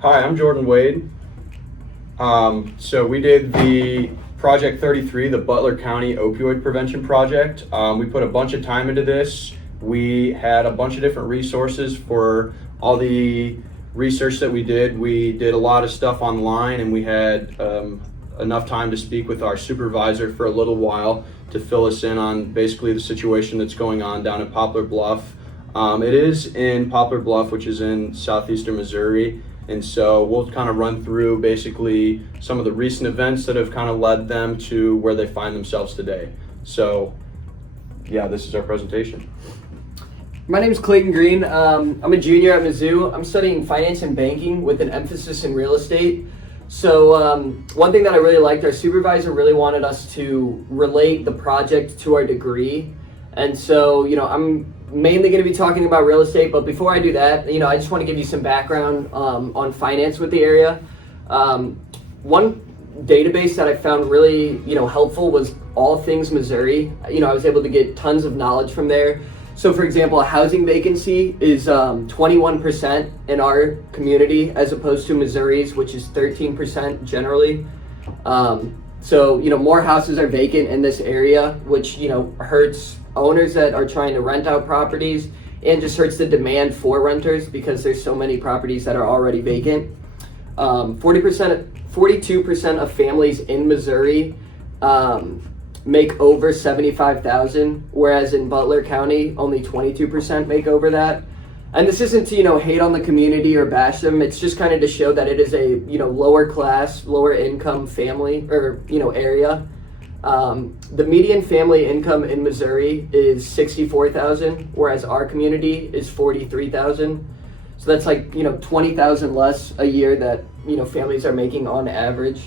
Hi, I'm Jordan Wade. So we did the Project 33, the Butler County Opioid Prevention Project. We put a bunch of time into this. We had a bunch of different resources for all the research that we did. We did a lot of stuff online, and we had enough time to speak with our supervisor for a little while to fill us in on basically the situation that's going on down at Poplar Bluff. It is in Poplar Bluff, which is in southeastern Missouri. And so we'll kind of run through basically some of the recent events that have kind of led them to where they find themselves today. So yeah, this is our presentation. My name is Clayton Green. I'm a junior at Mizzou. I'm studying finance and banking with an emphasis in real estate. So one thing that I really liked, our supervisor really wanted us to relate the project to our degree. And so, I'm mainly going to be talking about real estate, but before I do that, I just want to give you some background on finance with the area. One database that I found really, helpful was All Things Missouri. I was able to get tons of knowledge from there. So for example, a housing vacancy is 21% in our community as opposed to Missouri's, which is 13% generally. So, more houses are vacant in this area, which, hurts owners that are trying to rent out properties and just hurts the demand for renters because there's so many properties that are already vacant. 42% of families in Missouri make over $75,000, whereas in Butler County, only 22% make over that. And this isn't to, hate on the community or bash them. It's just kind of to show that it is a, lower class, lower income family or, area. The median family income in Missouri is $64,000, whereas our community is $43,000. So that's like, $20,000 less a year that, families are making on average.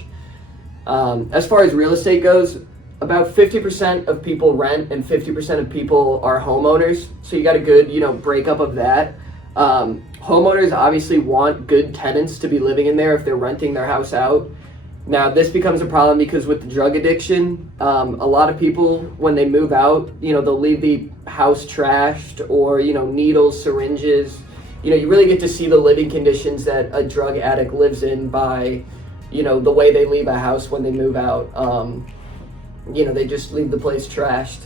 As far as real estate goes, about 50% of people rent and 50% of people are homeowners. So you got a good, breakup of that. Homeowners obviously want good tenants to be living in there if they're renting their house out. Now, this becomes a problem because with the drug addiction, a lot of people, when they move out, they'll leave the house trashed or, needles, syringes. You really get to see the living conditions that a drug addict lives in by, the way they leave a house when they move out. They just leave the place trashed.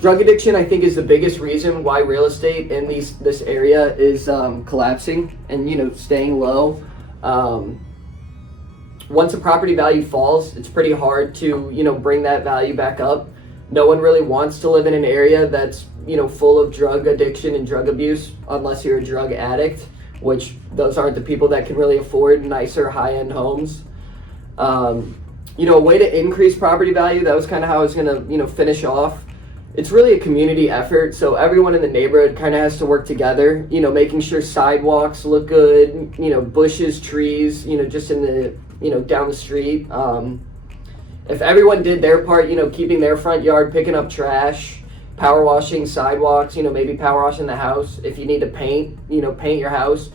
Drug addiction, I think, is the biggest reason why real estate in this area is collapsing and, staying low. Once a property value falls, it's pretty hard to, bring that value back up. No one really wants to live in an area that's, full of drug addiction and drug abuse, unless you're a drug addict, which those aren't the people that can really afford nicer high-end homes. A way to increase property value, that was kind of how I was going to, finish off. It's really a community effort, so everyone in the neighborhood kind of has to work together, making sure sidewalks look good, bushes, trees, just in the, down the street. If everyone did their part, keeping their front yard, picking up trash, power washing sidewalks, maybe power washing the house. If you need to paint, paint your house.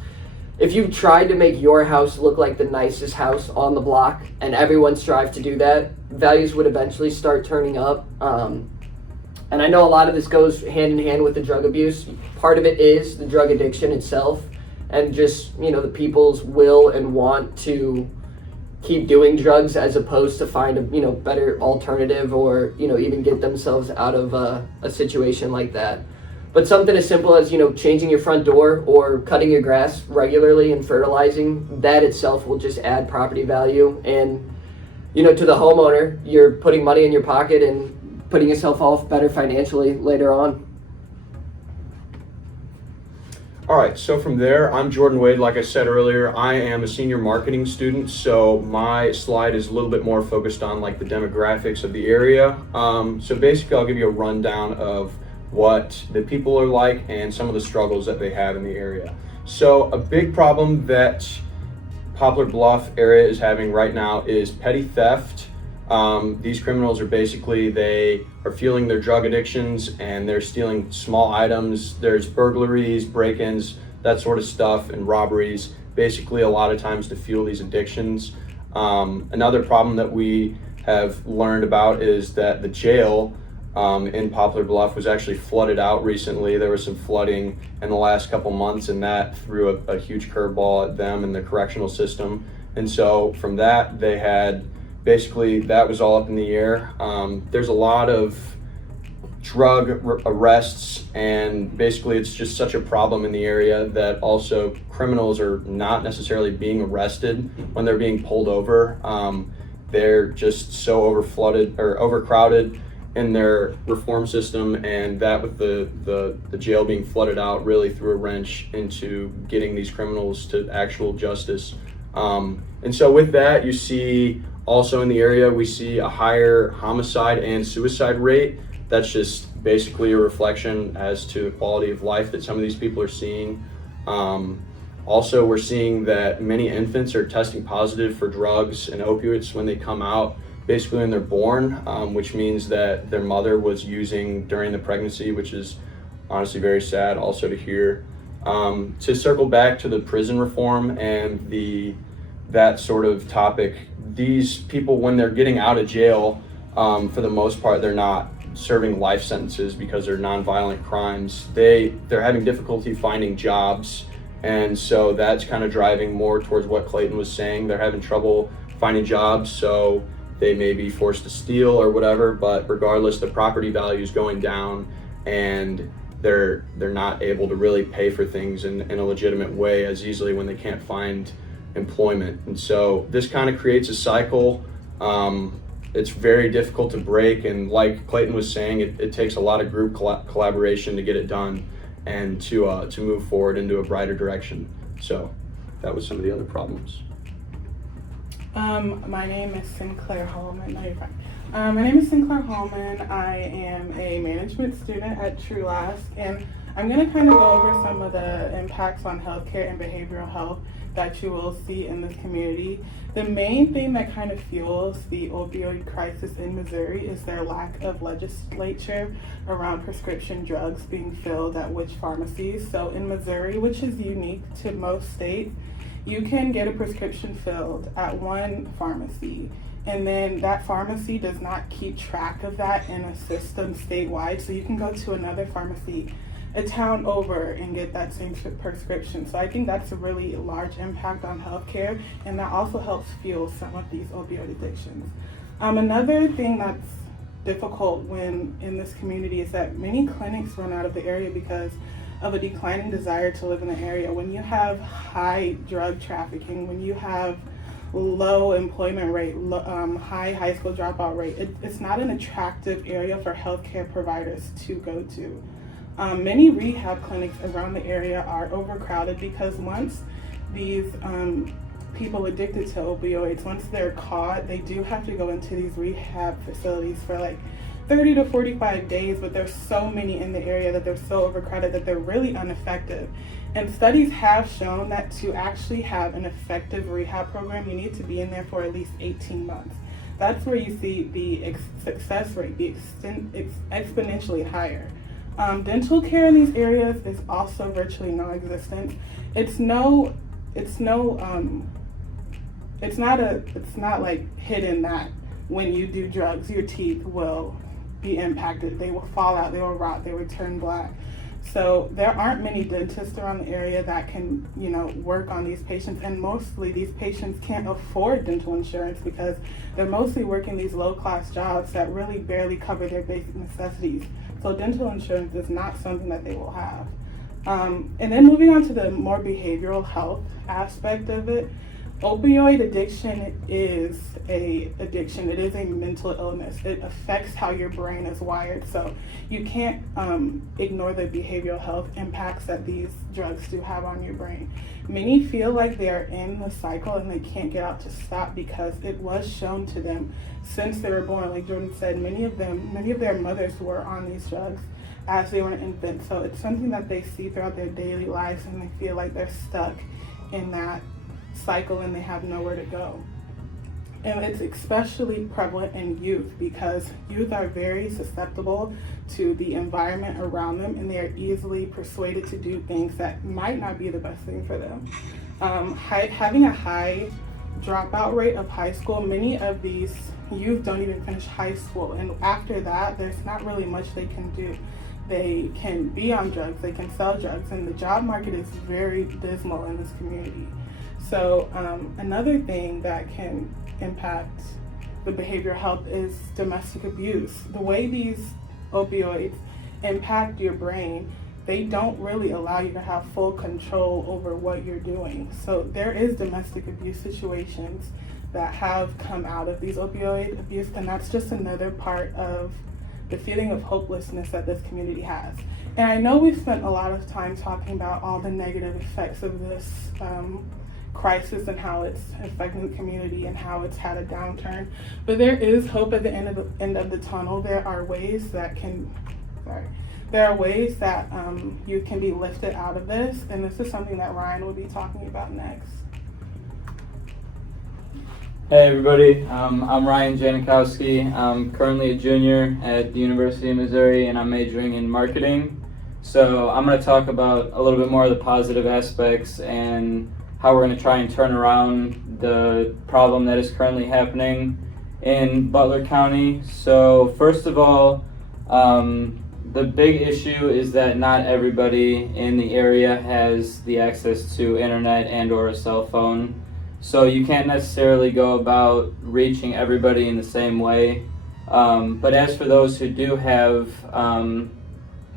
If you tried to make your house look like the nicest house on the block and everyone strived to do that, values would eventually start turning up. And I know a lot of this goes hand in hand with the drug abuse. Part of it is the drug addiction itself and just, the people's will and want to keep doing drugs as opposed to find a, better alternative or, even get themselves out of a situation like that. But something as simple as, changing your front door or cutting your grass regularly and fertilizing, that itself will just add property value. And, to the homeowner, you're putting money in your pocket and putting yourself off better financially later on. All right, so from there, I'm Jordan Wade. Like I said earlier, I am a senior marketing student, so my slide is a little bit more focused on like the demographics of the area. So basically, I'll give you a rundown of what the people are like and some of the struggles that they have in the area. So a big problem that Poplar Bluff area is having right now is petty theft. These criminals are basically, they are fueling their drug addictions and they're stealing small items. There's burglaries, break-ins, that sort of stuff, and robberies, basically a lot of times to fuel these addictions. Another problem that we have learned about is that the jail in Poplar Bluff was actually flooded out recently. There was some flooding in the last couple months, and that threw a huge curveball at them and the correctional system. And so from that, they had basically that was all up in the air. There's a lot of drug arrests, and basically it's just such a problem in the area that also criminals are not necessarily being arrested when they're being pulled over. They're just so overcrowded in their reform system, and that with the jail being flooded out really threw a wrench into getting these criminals to actual justice. And so with that, you see also in the area, we see a higher homicide and suicide rate. That's just basically a reflection as to the quality of life that some of these people are seeing. Also, we're seeing that many infants are testing positive for drugs and opioids when they come out, basically when they're born, which means that their mother was using during the pregnancy, which is honestly very sad also to hear. To circle back to the prison reform and that sort of topic, these people, when they're getting out of jail, for the most part, they're not serving life sentences because they're nonviolent crimes. They're having difficulty finding jobs, and so that's kind of driving more towards what Clayton was saying. They're having trouble finding jobs, so they may be forced to steal or whatever, but regardless, the property value is going down, and they're not able to really pay for things in a legitimate way as easily when they can't find employment. And so this kind of creates a cycle. It's very difficult to break, and like Clayton was saying, it takes a lot of group collaboration to get it done and to move forward into a brighter direction. So that was some of the other problems. My name is Sinclair Hallman. No, you're fine. My name is Sinclair Hallman. I am a management student at TrueLast, and I'm going to kind of go over some of the impacts on healthcare and behavioral health that you will see in this community. The main thing that kind of fuels the opioid crisis in Missouri is their lack of legislature around prescription drugs being filled at which pharmacies. So in Missouri, which is unique to most states, you can get a prescription filled at one pharmacy, and then that pharmacy does not keep track of that in a system statewide, so you can go to another pharmacy a town over and get that same prescription. So I think that's a really large impact on healthcare, and that also helps fuel some of these opioid addictions. Another thing that's difficult when in this community is that many clinics run out of the area because of a declining desire to live in the area. When you have high drug trafficking, when you have low employment rate, high high school dropout rate, it's not an attractive area for healthcare providers to go to. Many rehab clinics around the area are overcrowded because once these people addicted to opioids, once they're caught, they do have to go into these rehab facilities for like 30 to 45 days, but there's so many in the area that they're so overcrowded that they're really ineffective. And studies have shown that to actually have an effective rehab program, you need to be in there for at least 18 months. That's where you see the success rate be exponentially higher. Dental care in these areas is also virtually non-existent. It's not like hidden that when you do drugs, your teeth will be impacted. They will fall out, they will rot, they will turn black. So there aren't many dentists around the area that can, work on these patients, and mostly these patients can't afford dental insurance because they're mostly working these low-class jobs that really barely cover their basic necessities. So dental insurance is not something that they will have. And then moving on to the more behavioral health aspect of it, opioid addiction is a addiction. It is a mental illness. It affects how your brain is wired. So you can't ignore the behavioral health impacts that these drugs do have on your brain. Many feel like they are in the cycle and they can't get out to stop because it was shown to them since they were born. Like Jordan said, many of their mothers were on these drugs as they were infants. So it's something that they see throughout their daily lives, and they feel like they're stuck in that cycle and they have nowhere to go. And it's especially prevalent in youth because youth are very susceptible to the environment around them, and they are easily persuaded to do things that might not be the best thing for them. Having a high dropout rate of high school, many of these youth don't even finish high school, and after that there's not really much they can do. They can be on drugs, they can sell drugs, and the job market is very dismal in this community. So another thing that can impact the behavioral health is domestic abuse. The way these opioids impact your brain, they don't really allow you to have full control over what you're doing. So there is domestic abuse situations that have come out of these opioid abuse, and that's just another part of the feeling of hopelessness that this community has. And I know we've spent a lot of time talking about all the negative effects of this crisis and how it's affecting the community and how it's had a downturn, but there is hope at the end of the tunnel. There are ways that you can be lifted out of this, and this is something that Ryan will be talking about next. Hey everybody, I'm Ryan Janikowski. I'm currently a junior at the University of Missouri and I'm majoring in marketing. So I'm going to talk about a little bit more of the positive aspects and how we're going to try and turn around the problem that is currently happening in Butler County. So first of all, the big issue is that not everybody in the area has the access to internet and or a cell phone. So you can't necessarily go about reaching everybody in the same way. But as for those who do have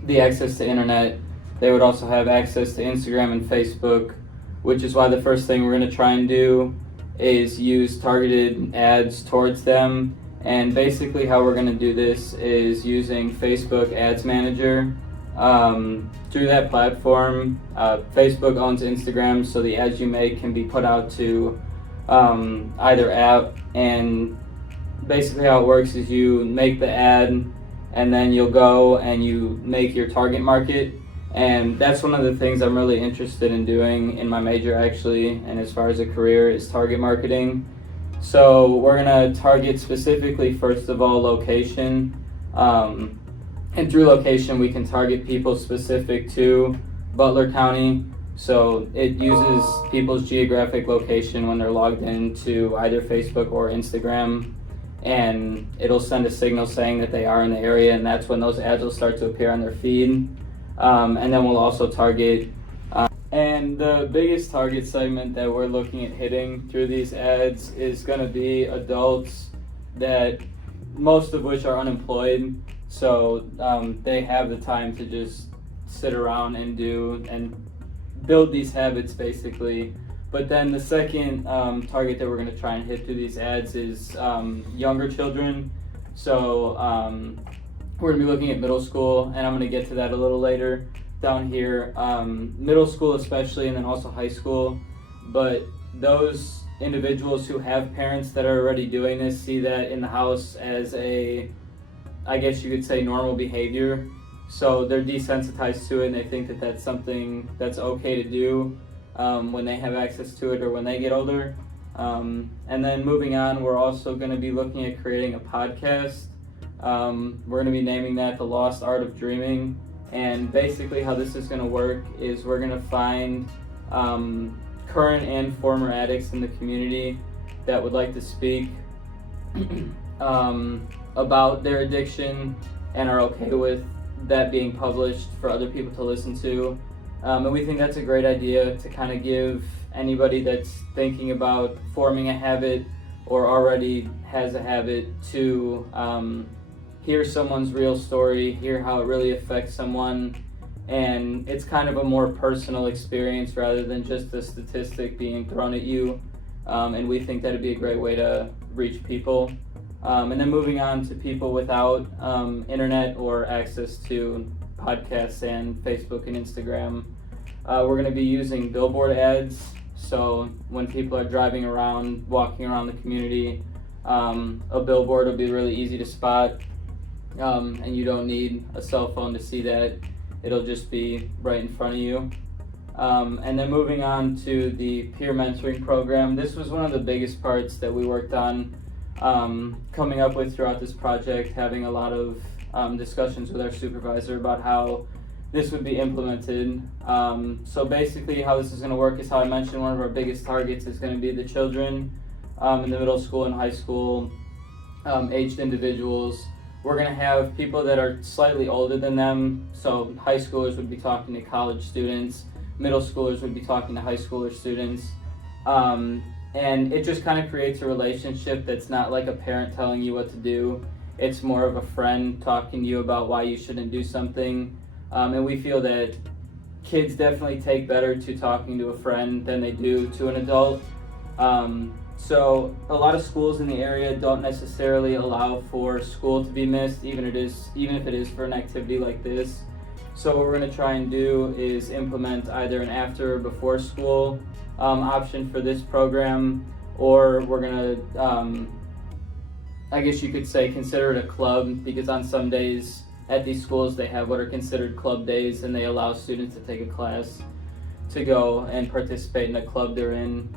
the access to internet, they would also have access to Instagram and Facebook, which is why the first thing we're going to try and do is use targeted ads towards them. And basically how we're going to do this is using Facebook Ads Manager. Through that platform, Facebook owns Instagram, so the ads you make can be put out to either app. And basically how it works is you make the ad and then you'll go and you make your target market. And that's one of the things I'm really interested in doing in my major actually, and as far as a career, is target marketing. So we're going to target specifically, first of all, location. And through location, we can target people specific to Butler County. So it uses people's geographic location when they're logged into either Facebook or Instagram. And it'll send a signal saying that they are in the area, and that's when those ads will start to appear on their feed. And then we'll also target. And the biggest target segment that we're looking at hitting through these ads is going to be adults that most of which are unemployed. So they have the time to just sit around and do and build these habits basically. But then the second target that we're going to try and hit through these ads is younger children. So we're going to be looking at middle school, and I'm going to get to that a little later down here. Middle school especially, and then also high school. But those individuals who have parents that are already doing this see that in the house as a, I guess you could say, normal behavior. So they're desensitized to it, and they think that that's something that's okay to do when they have access to it or when they get older. And then moving on, we're also going to be looking at creating a podcast. We're going to be naming that The Lost Art of Dreaming. And basically how this is going to work is we're going to find current and former addicts in the community that would like to speak about their addiction and are okay with that being published for other people to listen to. And we think that's a great idea to kind of give anybody that's thinking about forming a habit or already has a habit to hear someone's real story, hear how it really affects someone, and it's kind of a more personal experience rather than just a statistic being thrown at you. And we think that'd be a great way to reach people. And then moving on to people without internet or access to podcasts and Facebook and Instagram, we're going to be using billboard ads. So when people are driving around, walking around the community, a billboard will be really easy to spot, and you don't need a cell phone to see that. It'll just be right in front of you. And then moving on to the peer mentoring program. This was one of the biggest parts that we worked on coming up with throughout this project, having a lot of discussions with our supervisor about how this would be implemented. So basically how this is going to work is how I mentioned one of our biggest targets is going to be the children. in the middle school and high school aged individuals. We're going to have people that are slightly older than them, so high schoolers would be talking to college students, middle schoolers would be talking to high schooler students, and it just kind of creates a relationship that's not like a parent telling you what to do. It's more of a friend talking to you about why you shouldn't do something, and we feel that kids definitely take better to talking to a friend than they do to an adult. So a lot of schools in the area don't necessarily allow for school to be missed, even if it is for an activity like this. So what we're going to try and do is implement either an after or before school option for this program, or we're going to, I guess you could say, consider it a club, because on some days at these schools they have what are considered club days, and they allow students to take a class to go and participate in the club they're in.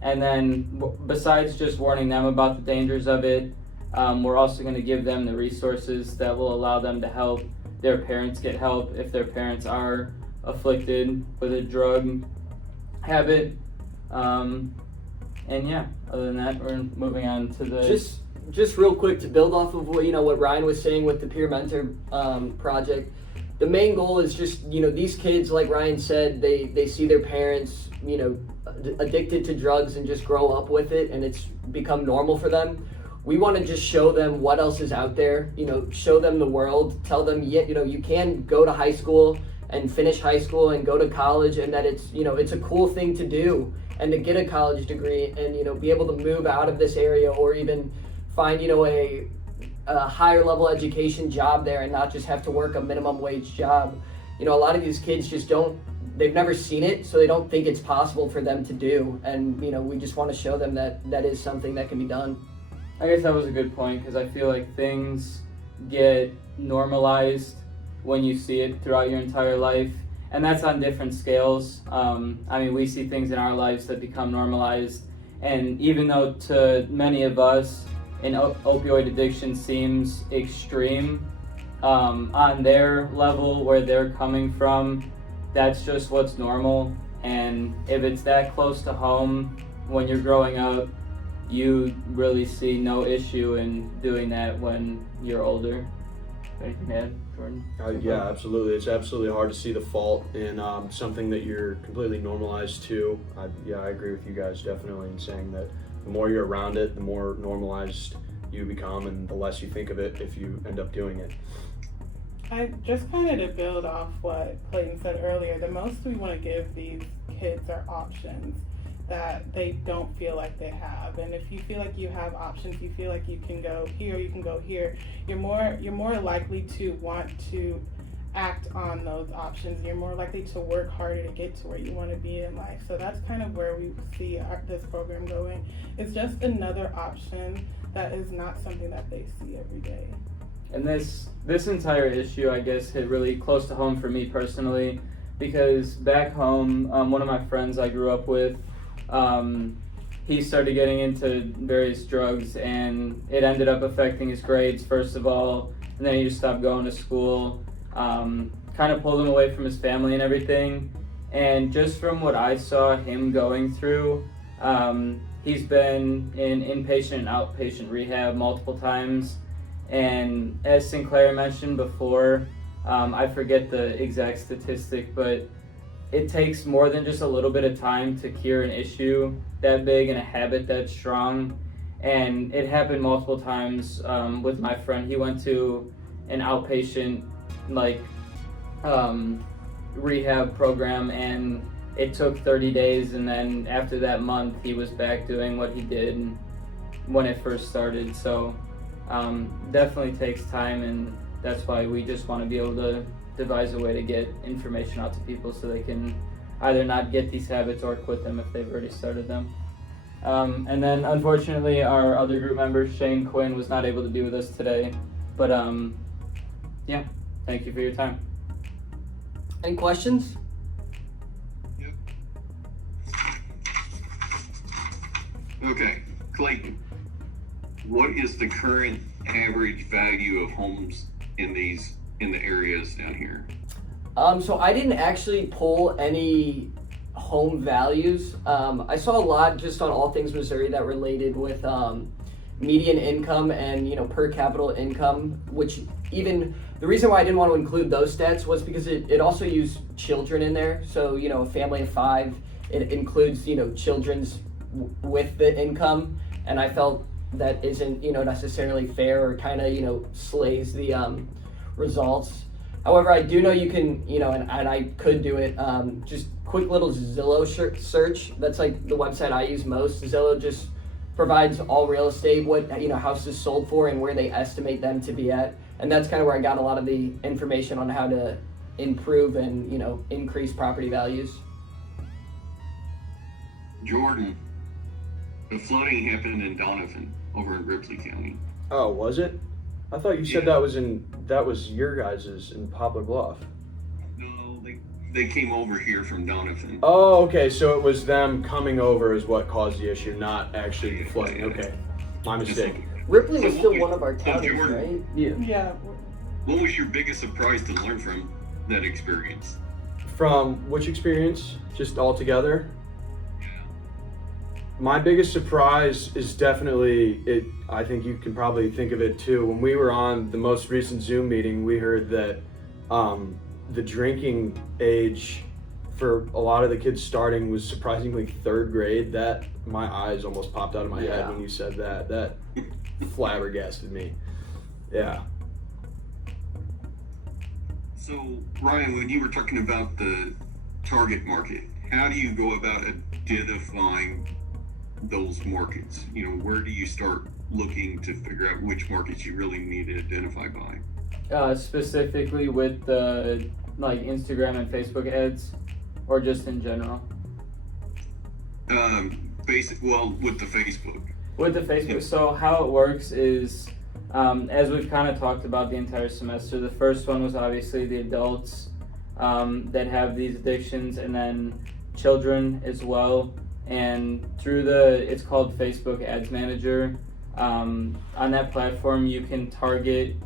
And then besides just warning them about the dangers of it, we're also going to give them the resources that will allow them to help their parents get help if their parents are afflicted with a drug habit. And yeah, other than that, we're moving on to the... Just real quick to build off of what Ryan was saying with the peer mentor project. The main goal is just, these kids, like Ryan said, they see their parents, addicted to drugs and just grow up with it, and it's become normal for them. We want to just show them what else is out there, show them the world, tell them, you can go to high school and finish high school and go to college, and that it's a cool thing to do, and to get a college degree and, be able to move out of this area, or even find, a higher level education job there and not just have to work a minimum wage job. A lot of these kids just they've never seen it, so they don't think it's possible for them to do. And, we just want to show them that that is something that can be done. I guess that was a good point, because I feel like things get normalized when you see it throughout your entire life, and that's on different scales. We see things in our lives that become normalized, and even though to many of us an opioid addiction seems extreme, on their level where they're coming from, that's just what's normal. And if it's that close to home when you're growing up, you really see no issue in doing that when you're older. Anything to add, Jordan? Yeah, absolutely. It's absolutely hard to see the fault in something that you're completely normalized to. I agree with you guys definitely in saying that the more you're around it, the more normalized you become, and the less you think of it if you end up doing it. I just kind of to build off what Clayton said earlier, the most we want to give these kids are options that they don't feel like they have. And if you feel like you have options, you feel like you can go here, you can go here, you're more likely to want to act on those options. You're more likely to work harder to get to where you want to be in life. So that's kind of where we see this program going. It's just another option that is not something that they see every day. And this entire issue, I guess, hit really close to home for me personally, because back home, one of my friends I grew up with, he started getting into various drugs, and it ended up affecting his grades first of all, and then he just stopped going to school, kind of pulled him away from his family and everything. And just from what I saw him going through, he's been in inpatient and outpatient rehab multiple times. And as Sinclair mentioned before, I forget the exact statistic, but it takes more than just a little bit of time to cure an issue that big and a habit that strong. And it happened multiple times with my friend. He went to an outpatient rehab program, and it took 30 days, and then after that month he was back doing what he did when it first started. So definitely takes time, and that's why we just want to be able to devise a way to get information out to people so they can either not get these habits or quit them if they've already started them. And then unfortunately our other group member, Shane Quinn, was not able to be with us today, but yeah, thank you for your time. Any questions? Yep. Okay, Clayton, what is the current average value of homes in the areas down here? So I didn't actually pull any home values. I saw a lot just on All Things Missouri that related with median income and per capita income, which even the reason why I didn't want to include those stats was because it also used children in there. So a family of 5, it includes children's with the income, and I felt that isn't necessarily fair or kind of slays the results. However, I do know you can and I could do it, just quick little Zillow search. That's like the website I use most. Zillow just provides all real estate, what houses sold for and where they estimate them to be at, and that's kind of where I got a lot of the information on how to improve and increase property values. Jordan, the flooding happened in Donovan over in Ripley County. Oh, was it? I thought you said Yeah. that was your guys's in Poplar Bluff. No, they came over here from Donovan. Oh, okay. So it was them coming over is what caused the issue, not actually the flooding. Okay, my mistake. Ripley was So still what one of our so counties, Jordan, right? Yeah. What was your biggest surprise to learn from that experience? From which experience? Just all together? My biggest surprise is definitely it. I think you can probably think of it too. When we were on the most recent Zoom meeting, we heard that the drinking age for a lot of the kids starting was surprisingly 3rd grade. That my eyes almost popped out of my head when you said that. That flabbergasted me. Yeah. So, Ryan, when you were talking about the target market, how do you go about identifying those markets? Where do you start looking to figure out which markets you really need to identify by? Specifically with the Instagram and Facebook ads, or just in general? With the Facebook. With the Facebook, so how it works is, as we've kind of talked about the entire semester, the first one was obviously the adults that have these addictions, and then children as well. And through it's called Facebook Ads Manager. On that platform, you can target,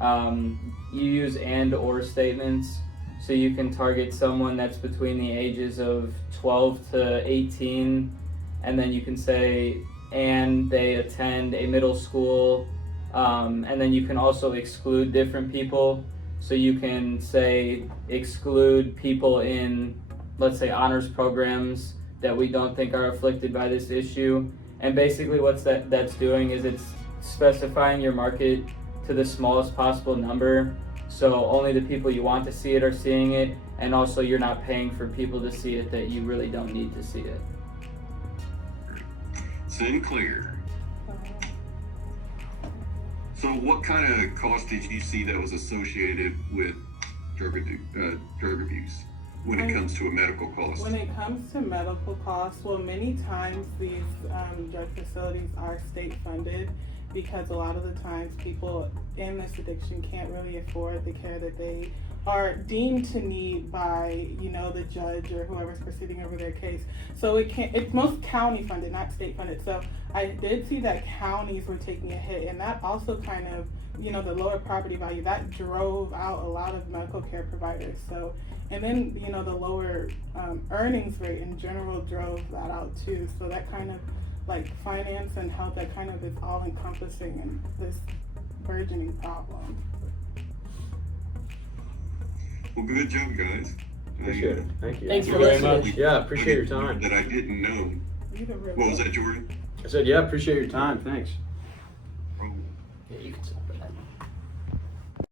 you use and/or statements. So you can target someone that's between the ages of 12 to 18, and then you can say, and they attend a middle school, and then you can also exclude different people. So you can say, exclude people in, let's say, honors programs that we don't think are afflicted by this issue. And basically what that's doing is it's specifying your market to the smallest possible number, so only the people you want to see it are seeing it, and also you're not paying for people to see it that you really don't need to see it. Sinclair. So what kind of cost did you see that was associated with drug abuse when it comes to a medical cost? When it comes to medical costs, well, many times these drug facilities are state funded, because a lot of the times people in this addiction can't really afford the care that they are deemed to need by the judge or whoever's proceeding over their case. So it's most county funded, not state funded. So I did see that counties were taking a hit, and that also kind of the lower property value that drove out a lot of medical care providers. So, and then the lower earnings rate in general drove that out too. So that kind of finance and health, that kind of is all encompassing in this burgeoning problem. Well, good job, guys. Appreciate it. Thank you. Thanks Thank for you very listening. much. Yeah, appreciate your time. That I didn't know. You did really What was well. that, Jordan? I said, yeah, appreciate your time. Thanks.